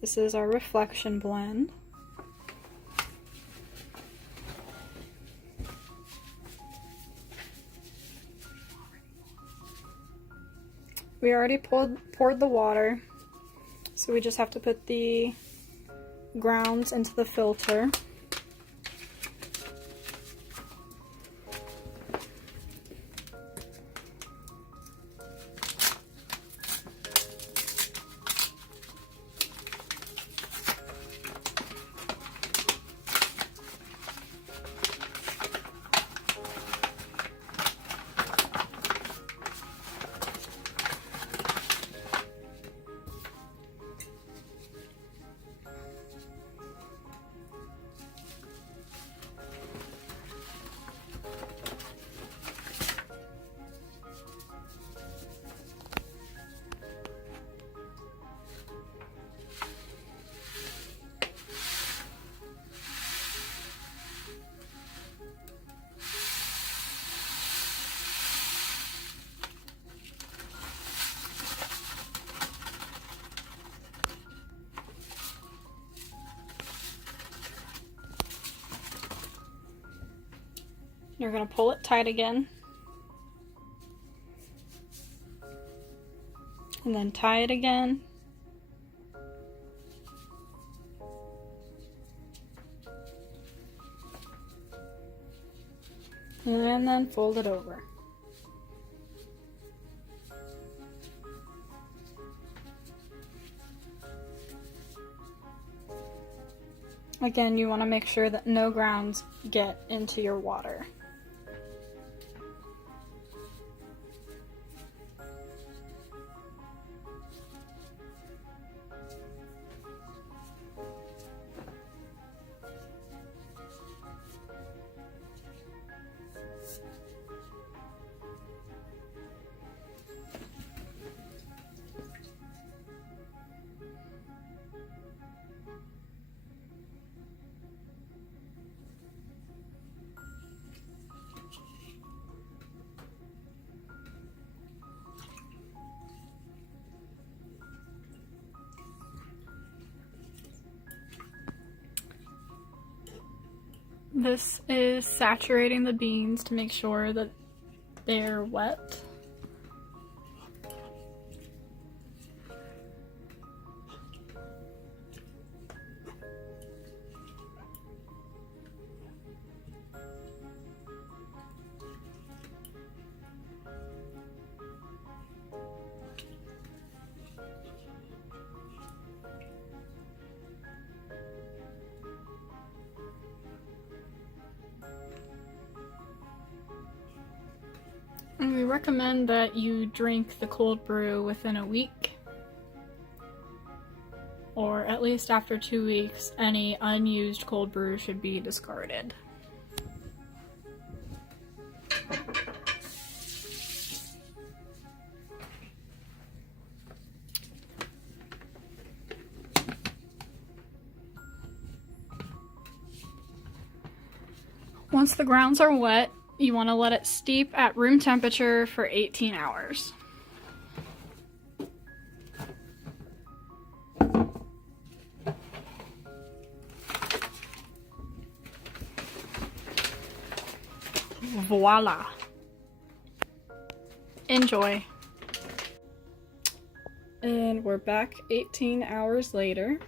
This is our reflection blend. We already poured the water, so we just have to put the grounds into the filter. You're going to pull it tight again, and then tie it again, and then fold it over. Again, you want to make sure that no grounds get into your water. This is saturating the beans to make sure that they're wet. And we recommend that you drink the cold brew within a week, or at least after 2 weeks, any unused cold brew should be discarded. Once the grounds are wet, you want to let it steep at room temperature for 18 hours. Voila! Enjoy! And we're back 18 hours later.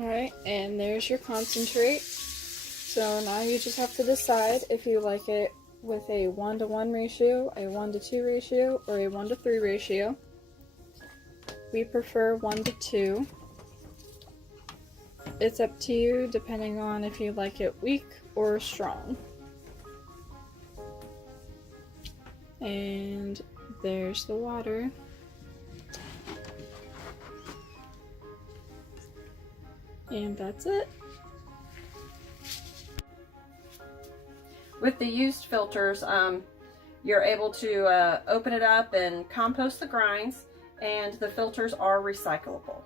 Alright, and there's your concentrate. So now you just have to decide if you like it with a 1-to-1 ratio, a 1-to-2 ratio, or a 1-to-3 ratio. We prefer 1-to-2. It's up to you depending on if you like it weak or strong. And there's the water. And that's it. With the used filters, you're able to open it up and compost the grinds, and the filters are recyclable.